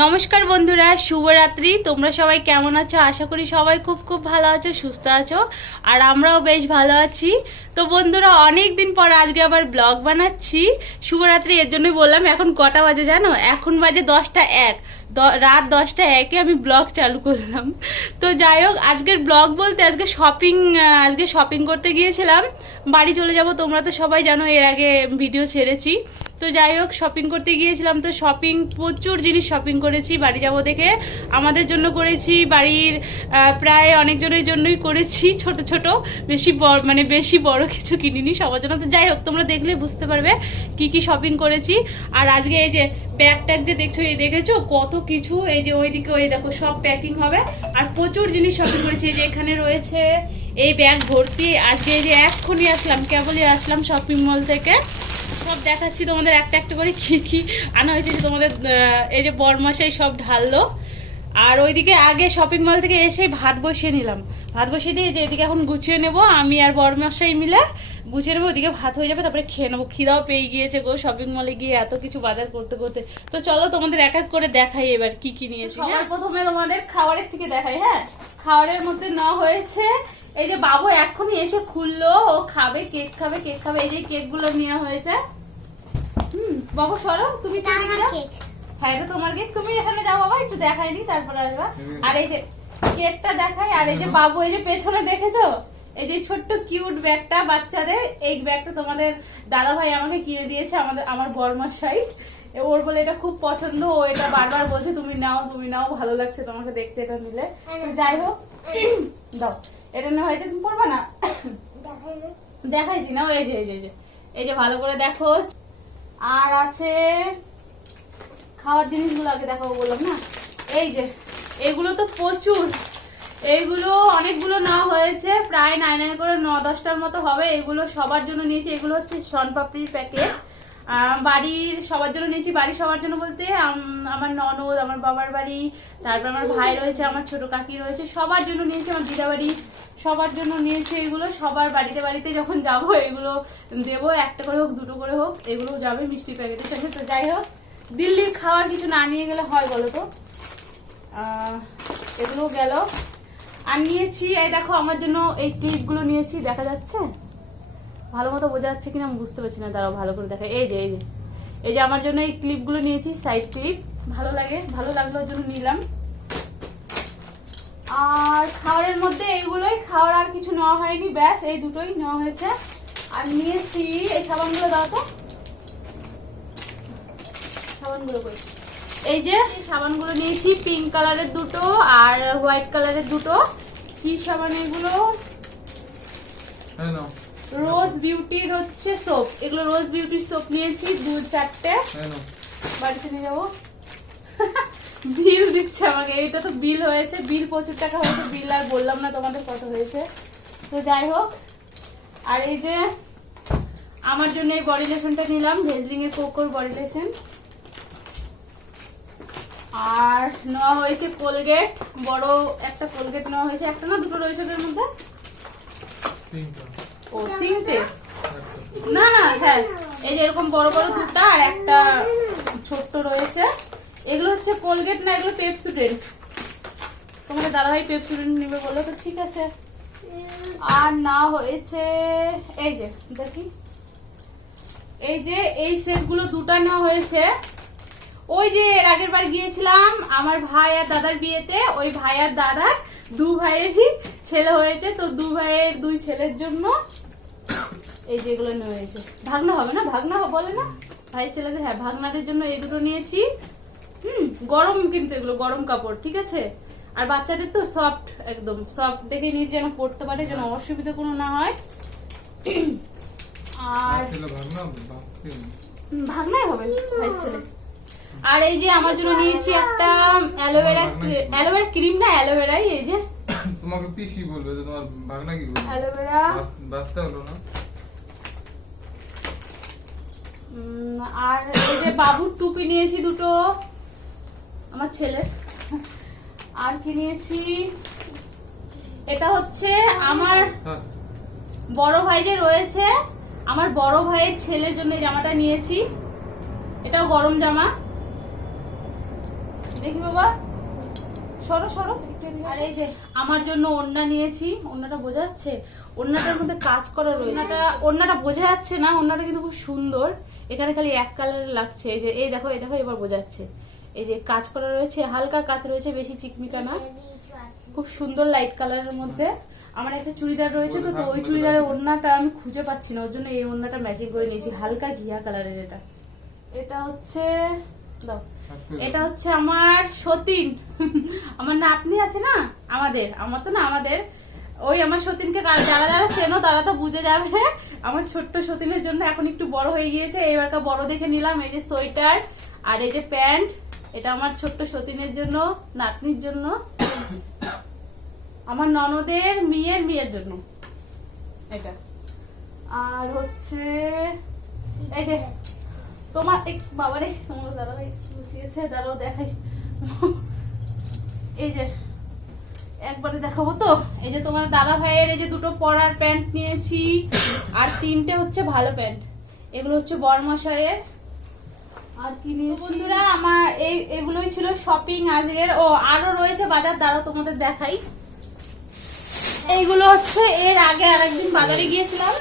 নমস্কার বন্ধুরা, শুভরাত্রি। তোমরা সবাই কেমন আছো? আশা করি সবাই খুব খুব ভালো আছো, সুস্থ আছো, আর আমরাও বেশ ভালো আছি। তো বন্ধুরা অনেক দিন পর আজকে আবার ব্লগ বানাচ্ছি। শুভরাত্রি, এর জন্যই বললাম, এখন কটা বাজে জানো? এখন বাজে দশটা এক। রাত দশটা একে আমি ব্লগ চালু করলাম। তো যাই হোক, আজকের ব্লগ বলতে আজকে শপিং আজকে শপিং করতে গিয়েছিলাম। বাড়ি চলে যাব, তোমরা তো সবাই জানো, এর আগে ভিডিও ছেড়েছি। তো যাই হোক শপিং করতে গিয়েছিলাম। তো শপিং প্রচুর জিনিস শপিং করেছি বাড়ি যাব দেখে। আমাদের জন্য করেছি বাড়ির প্রায় অনেকজনের জন্যই করেছি ছোট ছোট। বেশি বড় মানে বেশি বড় কিছু কিনিনি সবার জন্য। তো যাই হোক, তোমরা দেখলে বুঝতে পারবে কি কি শপিং করেছি। আর আজকে এই যে ব্যাগ ট্যাগ যে দেখছ, এই দেখেছ? কত কিছু। এই যে ওইদিকে, ওই দেখো, সব প্যাকিং হবে। আর প্রচুর জিনিস শপিং করেছি। এই যে এখানে রয়েছে এই ব্যাগ ভর্তি। আজকে এই যে এক্ষুনি আসলাম, কেবলই আসলাম শপিং মল থেকে। সব দেখাচ্ছি তোমাদের একটা একটা করে কি কি আনা হয়েছে যে তোমাদের এই যে বরমাসাই সব ঢাললো। আর ওইদিকে আগে শপিং মল থেকে এসে ভাত বসিয়ে নিলাম। ভাত বসিয়ে দিয়ে যে এদিকে এখন গুছিয়ে নেব আমি আর বরমাসাই মিলে গুছিয়ে নেব ওদিকে ভাত হয়ে যাবে তারপরে খেয়ে নেব। খিদাও পেয়ে গিয়েছে গো শপিং মলে গিয়ে এত কিছু বাজার করতে করতে। তো চলো তোমাদের এক এক করে দেখাই এবার কি কি নিয়েছি সবার প্রথমে তোমাদের খাবারের থেকে দেখাই হ্যাঁ? খাবারের মধ্যে নেওয়া হয়েছে এই যে বাবু এক্ষুনি এসে খুললো ও খাবে কেক খাবে কেক খাবে এই যে কেকগুলো নেওয়া হয়েছে। বাবু সরো তুমি? হ্যাঁ এটা তোমার কেক তুমি এখানে যাও বাবা একটু দেখাইনি তারপরে আসবা। আর এই যে কেকটা দেখাই আর এই যে বাবু এই যে পেছনে দেখেছ? এই যে ছোট্ট কিউট ব্যাগটা বাচ্চাদের এই ব্যাগটা তোমাদের দাদা ভাই আমাকে কিনে দিয়েছে আমাদের আমার বর্মাশাই। ওর বলে এটা খুব পছন্দ ও এটা বারবার বলছে তুমি নাও তুমি নাও ভালো লাগছে তোমাকে দেখতে এটা নিলে। যাই হোক দাও। এটা না হয়েছে তুমি পড়বা না? দেখাইছি না এই যে এই যে। এই যে ভালো করে দেখো। আর আছে খাওয়ার জিনিসগুলো আগে দেখাবো বললাম না? এই যে, এগুলো তো প্রচুর। এইগুলো অনেকগুলো নেওয়া হয়েছে, প্রায় নাই নাই করে ন দশটার মতো হবে। এগুলো সবার জন্য নিয়েছি। এগুলো হচ্ছে শনপাপড়ির প্যাকেট বাড়ির সবার জন্য নিয়েছি, বাড়ির সবার জন্য বলতে আমার ননদ, আমার বাবার বাড়ি, তারপর আমার ভাই রয়েছে, আমার ছোট কাকি রয়েছে, সবার জন্য নিয়েছি, আমার দিদা বাড়ি, সবার জন্য নিয়েছি এগুলো, সবার বাড়িতে বাড়িতে যখন যাব, এগুলো দেবো, একটা করে হোক, দুটো করে হোক, এগুলো যাবে মিষ্টি প্যাকেটের সাথে। তো যাই হোক, দিল্লির খাওয়ার কিছু না নিয়ে গেলে হয় বলো তো? এগুলো গেল। আর নিয়েছি, এই দেখো, আমার জন্য এই ক্লিপগুলো নিয়েছি, দেখা যাচ্ছে? ভালো মতো বোঝা যাচ্ছে কিনা আমি বুঝতে পারছি না, দাঁড়াও ভালো করে দেখা। এই যে এই যে। এই যে আমার জন্য এই ক্লিপগুলো নিয়েছি সাইড ক্লিপ ভালো লাগে, ভালো লাগল ওর জন্য নিলাম। আর খাওয়ারের মধ্যে এইগুলোই, খাওয়ার আর কিছু নেওয়া হয়নি, ব্যাস, এই দুটোই নেওয়া হয়েছে। আর নিয়েছি, এই সাবানগুলো দাও তো। সাবানগুলো কই? এই যে সাবানগুলো নিয়েছি পিঙ্ক কালারের দুটো আর হোয়াইট কালারের দুটো। কি সাবান এগুলো? রোজ বিউটির হচ্ছে সোপ। এগুলো রোজ বিউটির সোপ নিয়েছি দু চারটে। বাড়িতে নিয়ে যাব। বিল দিচ্ছে আমাকে। এইটা তো বিল হয়েছে। বিল প্রচুর টাকা হয়েছে। বিল আর বললাম না তোমাদের কত হয়েছে। তো যাই হোক। আর এই যে আমার জন্য এই বডি লোশনটা নিলাম। ভেজলিং এর কোকোর বডি লোশন আর নেওয়া হয়েছে কোলগেট। বড় একটা কোলগেট নেওয়া হয়েছে। একটা না দুটো রয়েছে ওদের মধ্যে? তিনটা, ও, তিনটে। না না হ্যাঁ এই যে এরকম বড় বড় দুটা আর একটা ছোট্ট রয়েছে। এগুলো হচ্ছে কোলগেট না এগুলো পেপসুডেন্ট? দাদাভাই পেপসুডেন্ট বলল, তো ঠিক আছে। আর না হয়েছে, এই যে, দেখি। এই যে, এই সেটগুলো দুটা না হয়েছে। ওই যে, এর আগের বার গিয়েছিলাম, আমার ভাই আর দাদার বিয়েতে, ওই ভাই আর দাদার দু ভাইয়েরই ছেলে হয়েছে, তো দু ভাইয়ের দুই ছেলের জন্য এই যেগুলো নেওয়া হয়েছে। ভাগনা হবে না? ভাগনা বলে না? ভাই ছেলেদের হ্যাঁ ভাগনাদের জন্য এই দুটো নিয়েছি। হুম গরম কিন্তু এগুলো গরম কাপড় ঠিক আছে? আর বাচ্চাদের তো সফট একদম সফট দেখে নিয়েছি যেন পড়তে পারে যেন অসুবিধা কোনো না হয়। আর ভাগনাই হবে ভাই ছেলে। আর এই যে আমার জন্য নিয়েছি একটা অ্যালোভেরা অ্যালোভেরা ক্রিম না অ্যালোভেরাই এই যে। তোমাকে পিসি বলবে তোমার ভাগনা কি বলবে? অ্যালোভেরা। বাচ্চা হলো না? আর এই যে বাবুর টুপি নিয়েছি দুটো আমার ছেলে আর কি নিয়েছি? এটা হচ্ছে আমার হ্যাঁ, বড় ভাই যে রয়েছে আমার বড় ভাইয়ের ছেলের জন্য জামাটা নিয়েছি। এটাও গরম জামা। দেখি বাবা। সরো সরো। আর এই যে আমার জন্য ওড়না নিয়েছি। ওড়নাটা বোঝা যাচ্ছে? ওড়নাটার মধ্যে কাজ করা রয়েছে। ওড়নাটা বোঝা যাচ্ছে না ওড়নাটা কিন্তু খুব সুন্দর। এখানে খালি এক কালার লাগছে যে, এই দেখো এই দেখো, এবার বোঝা যাচ্ছে এই যে কাজ করা রয়েছে, হালকা কাজ রয়েছে, বেশি চিকমিকা না। খুব সুন্দর লাইট কালারের মধ্যে। আমার একটা চুড়িদার রয়েছে তো তো ওই চুড়িদারের ওড়নাটা আমি খুঁজে পাচ্ছি না, ওর জন্য এই ওড়নাটা ম্যাচিং করে নিয়েছি, হালকা ঘিয়া কালারের এটা। এটা হচ্ছে, দাও। এটা হচ্ছে আমার সতীন। আমার নাতনি আছে না, আমাদের, আমার তো না আমাদের। ওই আমার সতীনকে যারা যারা চেনো তারা তো বুঝে যাবে। আমার ছোট্ট সতীনের জন্য এখন একটু বড় হয়ে গিয়েছে। এবারকার বড় দেখে নিলাম, এই যে সোয়েটার আর এই যে প্যান্ট। এটা আমার ছোট্ট সতীনের জন্য, নাতনির জন্য। আমার ননদের মেয়ের মেয়ের জন্য। এটা। আর হচ্ছে, এই যে, তোমার বাবারে দাদা ভাই দেখাই। এই যে একবারে দেখাবো তো? এই যে তোমার দাদা ভাইয়ের এই যে দুটো পরার প্যান্ট নিয়েছি আর তিনটে হচ্ছে ভালো প্যান্ট। এগুলো হচ্ছে বরমশাইয়ের। আর কি নিয়েছি? বন্ধুরা আমার এই এগুলোই ছিল শপিং আজকের। ও আরও রয়েছে বাজার দ্বারা তোমাদের দেখাই। এইগুলো হচ্ছে এর আগে আরেকদিন বাজারে গিয়েছিলাম।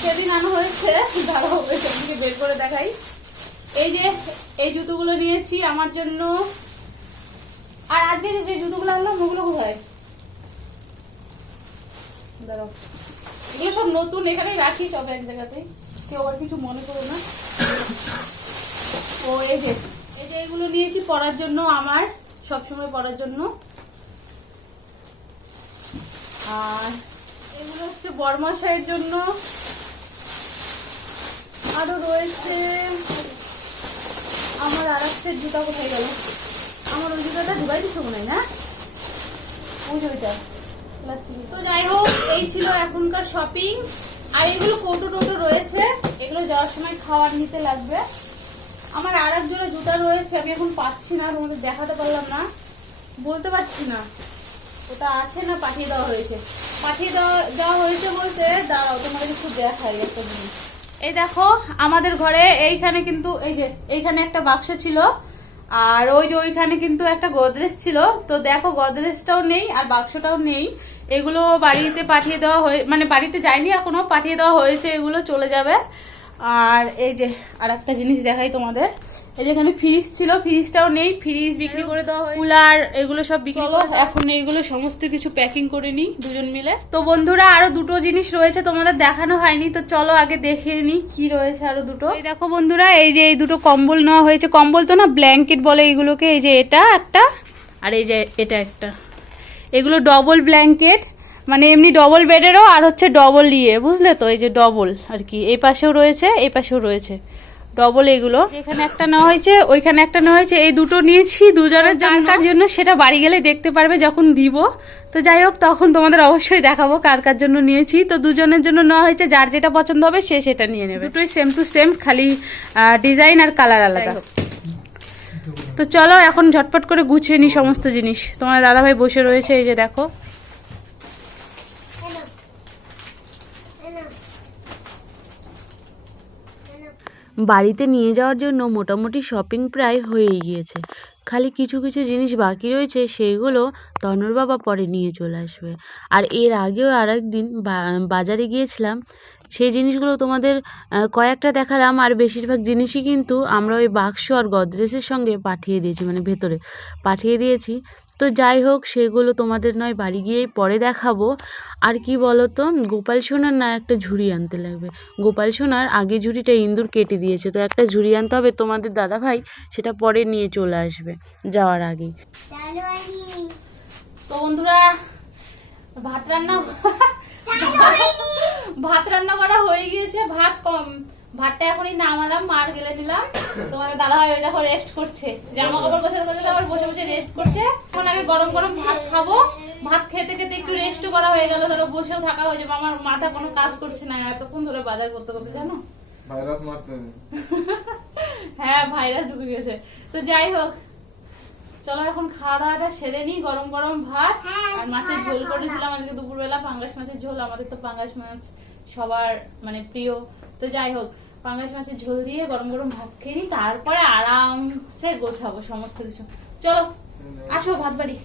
সেদিন আনা হয়েছে। দাঁড়াও সেদিনকে বের করে দেখাই। এই যে এই জুতোগুলো নিয়েছি আমার জন্য। আর আজকে যে- জুতোগুলো আনলাম, ওগুলো কোথায়? দাঁড়াও। এগুলো সব নতুন, এখানেই রাখি সব এক জায়গাতেই কেউ আর কিছু মনে করো না। ও, এই যে এই যে এগুলো নিয়েছি পড়ার জন্য আমার, সবসময় পড়ার জন্য। আর এগুলো হচ্ছে বর্মাশাইয়ের জন্য। আরও রয়েছে। আমার আর একটা জুতা কোথায় গেল? আমার ওই জুতাটা ঢুকাই দিছো মনে না? ওই ওইটা তো যাই হোক, এই ছিল এখনকার শপিং আর এগুলো কৌটো টোটো রয়েছে, এগুলো যাওয়ার সময় খাবার নিতে লাগবে। আমার আর এক জোড়া জুতা রয়েছে, আমি এখন পাচ্ছি না, তোমাদের দেখাতে পারলাম না। বলতে পারছি না। ওটা আছে না, পাঠিয়ে দেওয়া হয়েছে। পাঠিয়ে দেওয়া দেওয়া হয়েছে বলতে, দাঁড়াও, তোমাদের একটু দেখাই একটা জিনিস। এই দেখো, আমাদের ঘরে এইখানে কিন্তু, এই যে, এইখানে একটা বাক্স ছিল। আর ওই যে ওইখানে কিন্তু একটা গোদরেজ ছিল। তো দেখো গোদরেজটাও নেই আর বাক্সটাও নেই। এগুলো বাড়িতে পাঠিয়ে দেওয়া হয়ে মানে বাড়িতে যায়নি এখনও, পাঠিয়ে দেওয়া হয়েছে, এগুলো চলে যাবে। আর এই যে আর একটা জিনিস দেখাই তোমাদের। এই যে এখানে ফ্রিজ ছিল ফ্রিজটাও নেই ফ্রিজ বিক্রি করে দেওয়া হয়েছে। কুলার এগুলো সব বিক্রি করে এখন এইগুলো সমস্ত কিছু প্যাকিং করে নিই দুজন মিলে। তো বন্ধুরা আরও দুটো জিনিস রয়েছে তোমাদের দেখানো হয়নি তো চলো আগে দেখে নিই কি রয়েছে আরও দুটো। এই দেখো বন্ধুরা এই যে এই দুটো কম্বল নেওয়া হয়েছে। কম্বল তো না ব্ল্যাঙ্কেট বলে এইগুলোকে এই যে এটা একটা আর এই যে এটা একটা। এগুলো ডবল ব্ল্যাঙ্কেট মানে এমনি ডবল বেডেরও আর হচ্ছে ডবল ইয়ে বুঝলে তো? এই যে ডবল আর কি এই পাশেও রয়েছে এই পাশেও রয়েছে। ডবল এগুলো। এখানে একটা নেওয়া হয়েছে ওইখানে একটা নেওয়া হয়েছে। এই দুটো নিয়েছি দুজনের জানকার জন্য। সেটা বাড়ি গেলে দেখতে পারবে যখন দিব। তো যাই হোক তখন তোমাদের অবশ্যই দেখাবো কার কার জন্য নিয়েছি। তো দুজনের জন্য নেওয়া হয়েছে যার যেটা পছন্দ হবে সে সেটা নিয়ে নেবে। দুটোই সেম টু সেম খালি ডিজাইন আর কালার আলাদা। তো চলো এখন ঝটপট করে গুছিয়ে নিই সমস্ত জিনিস। তোমার দাদাভাই বসে রয়েছে এই যে দেখো। বাড়িতে নিয়ে যাওয়ার জন্য মোটামুটি শপিং প্রায় হয়েই গিয়েছে। খালি কিছু কিছু জিনিস বাকি রয়েছে সেইগুলো তনুর বাবা পরে নিয়ে চলে আসবে। আর এর আগেও আর একদিন বাজারে গিয়েছিলাম সেই জিনিসগুলো তোমাদের কয়েকটা দেখালাম। আর বেশিরভাগ জিনিসই কিন্তু আমরা ওই বাক্স আর গদরেজের সঙ্গে পাঠিয়ে দিয়েছি মানে ভেতরে পাঠিয়ে দিয়েছি। তো যাই হোক সেগুলো তোমাদের নয় বাড়ি গিয়েই পরে দেখাবো। আর কি বলো তো গোপাল সোনার না একটা ঝুড়ি আনতে লাগবে। গোপাল সোনার আগে ঝুড়িটা ইন্দুর কেটে দিয়েছে তো একটা ঝুড়ি আনতে হবে তোমাদের দাদা ভাই সেটা পরে নিয়ে চলে আসবে যাওয়ার আগেই। তো বন্ধুরা ভাত রান্না ভাত রান্না করা হয়ে গিয়েছে ভাত কম। ভাতটা এখনই নামালাম মার গেলে নিলাম। তোমাদের দাদা ভাই দেখো রেস্ট করছে। জামা কাপড় বসে করছে আবার বসে বসে রেস্ট করছে। এখন আগে গরম গরম ভাত খাব। ভাত খেতে খেতে একটু রেস্টও করা হয়ে গেল। তাহলে বসেও থাকা হয়ে যাবে আমার মাথা কোনো কাজ করছে না। এতক্ষণ ধরে বাজার করতে করতে জানো? ভাইরাস মারতে হ্যাঁ ভাইরাস ঢুকে গেছে। তো যাই হোক চলো এখন খাওয়া দাওয়াটা সেরে নিই গরম গরম ভাত আর মাছের ঝোল করেছিলাম আজকে দুপুরবেলা পাঙ্গাস মাছের ঝোল আমাদের তো পাঙ্গাস মাছ সবার মানে প্রিয়। তো যাই হোক পাঙ্গাস মাছের ঝোল দিয়ে গরম গরম ভাত খেয়ে নিই তারপরে আরামসে গোছাবো সমস্ত কিছু। চলো আসো ভাত বাড়ি।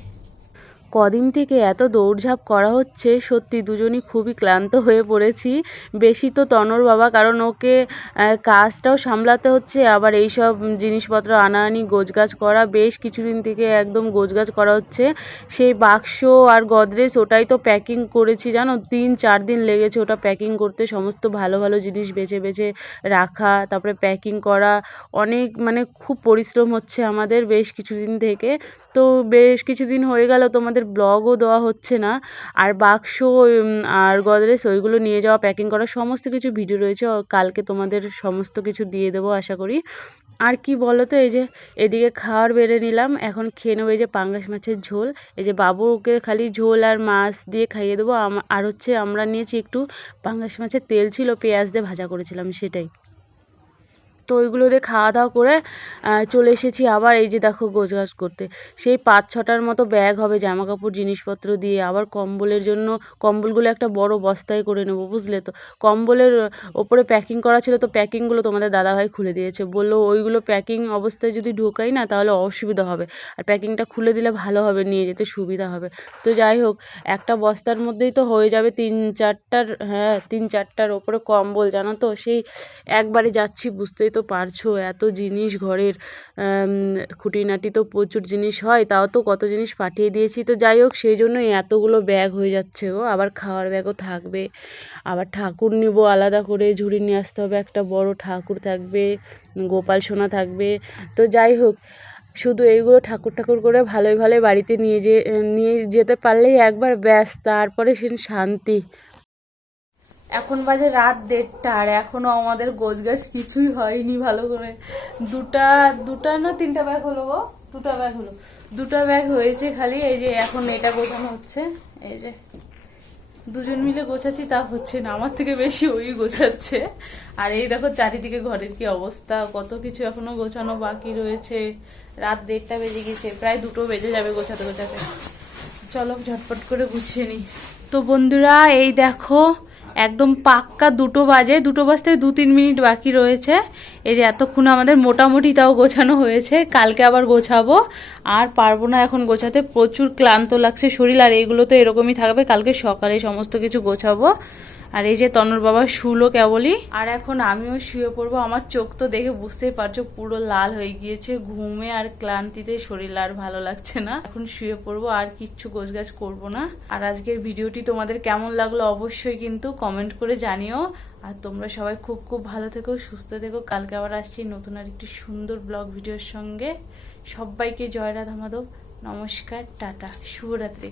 কদিন থেকে এত দৌড়ঝাঁপ করা হচ্ছে, সত্যি দুজনই খুবই ক্লান্ত হয়ে পড়েছি। বেশি তো তনর বাবা, কারণ ওকে কাজটাও সামলাতে হচ্ছে, আবার এই সব জিনিসপত্র আনাআনি গোছগাছ করা, বেশ কিছুদিন থেকে একদম গোছগাছ করা হচ্ছে। সেই বাক্স আর গদরেজ ওটাই তো প্যাকিং করেছি, জানো? তিন, চার দিন লেগেছে ওটা প্যাকিং করতে, সমস্ত ভালো ভালো জিনিস বেছে বেছে রাখা, তারপরে প্যাকিং করা, অনেক মানে খুব পরিশ্রম হচ্ছে আমাদের বেশ কিছুদিন থেকে। তো বেশ কিছুদিন হয়ে গেল, তোমাদের ব্লগও দেওয়া হচ্ছে না। আর বাক্স আর গদরেজ ওইগুলো নিয়ে যাওয়া প্যাকিং করা, সমস্ত কিছু ভিডিও রয়েছে। কালকে তোমাদের সমস্ত কিছু দিয়ে দেবো আশা করি। আর কি বলো তো এই যে এদিকে খাওয়ার বেড়ে নিলাম, এখন খেয়ে নেব এই যে পাঙ্গাস মাছের ঝোল। এই যে বাবুকে খালি ঝোল আর মাছ দিয়ে খাইয়ে দেবো। আর হচ্ছে আমরা নিয়েছি একটু পাঙ্গাস মাছের তেল ছিল, পেঁয়াজ দিয়ে ভাজা করেছিলাম, সেটাই। তো ওইগুলো দিয়ে খাওয়া দাওয়া করে চলে এসেছি আবার এই যে দেখো গোছগাছ করতে। সেই পাঁচ ছটার মতো ব্যাগ হবে জামা কাপড় জিনিসপত্র দিয়ে। আবার কম্বলের জন্য, কম্বলগুলো একটা বড় বস্তায় করে নেব, বুঝলে তো? কম্বলের ওপরে প্যাকিং করা ছিল, তো প্যাকিংগুলো তোমাদের দাদাভাই খুলে দিয়েছে। বলল, ওইগুলো প্যাকিং অবস্থায় যদি ঢোকাই না, তাহলে অসুবিধা হবে। আর প্যাকিংটা খুলে দিলে ভালো হবে, নিয়ে যেতে সুবিধা হবে। তো যাই হোক, একটা বস্তার মধ্যেই তো হয়ে যাবে তিন চারটার হ্যাঁ তিন চারটার ওপরে কম্বল, জানো তো? সেই একবারে যাচ্ছি, বুঝতেই তো পারছ, এত জিনিস ঘরের খুঁটিনাটি তো প্রচুর জিনিস হয়, তাও তো কত জিনিস পাঠিয়ে দিয়েছি। তো যাই হোক, সেই জন্যই এতগুলো ব্যাগ হয়ে যাচ্ছে গো, আবার খাওয়ার ব্যাগও থাকবে। আবার ঠাকুর নিব, আলাদা করে ঝুড়ি নিয়ে আসতে হবে, একটা বড় ঠাকুর থাকবে, গোপাল সোনা থাকবে। তো যাই হোক, শুধু এইগুলো ঠাকুর ঠাকুর করে ভালোই ভালোই বাড়িতে নিয়ে যে, নিয়ে যেতে পারলেই একবার ব্যাস, তারপরে সে শান্তি। এখন বাজে রাত দেড়টা, আর এখনও আমাদের গোছ গাছ কিছুই হয়নি ভালো করে। দুটা দুটা না তিনটা ব্যাগ হলো গো? দুটা ব্যাগ হলো। দুটা ব্যাগ হয়েছে খালি, এই যে এখন এটা গোছানো হচ্ছে। এই যে দুজন মিলে গোছাচ্ছি, তা হচ্ছে না। আমার থেকে বেশি ওই গোছাচ্ছে। আর এই দেখো চারিদিকে ঘরের কি অবস্থা, কত কিছু এখনও গোছানো বাকি রয়েছে। রাত দেড়টা বেজে গেছে প্রায় দুটো বেজে যাবে গোছাতে গোছাতে। চলো ঝটপট করে গুছিয়ে নিই। তো বন্ধুরা, এই দেখো একদম পাক্কা দুটো বাজে, দুটো বাজতে দু তিন মিনিট বাকি রয়েছে। এই যে এতক্ষণ আমাদের মোটামুটি তাও গোছানো হয়েছে, কালকে আবার গোছাবো। আর পারব না এখন গোছাতে, প্রচুর ক্লান্ত লাগছে শরীর, আর এইগুলো তো এরকমই থাকবে, কালকে সকালে সমস্ত কিছু গোছাবো। আর এই যে তনুর বাবা শুলো কেবলই। আর এখন আমিও শুয়ে পড়ব। আমার চোখ তো দেখে বুঝতেই পারছ, পুরো লাল হয়ে গিয়েছে। ঘুমে আর ক্লান্তিতে শরীর আর ভালো লাগছে না। এখন শুয়ে পড়ব, আর কিচ্ছু গোছগাছ করব না। আর আজকের ভিডিওটি তোমাদের কেমন লাগল অবশ্যই কিন্তু কমেন্ট করে জানিও। আর তোমরা সবাই খুব খুব ভালো থেকো, সুস্থ থেকো। কালকে আবার আসছি নতুন আর একটি সুন্দর ব্লগ ভিডিওর সঙ্গে। সবাইকে জয় রাধা মাধব। নমস্কার, টাটা। শুভরাত্রি।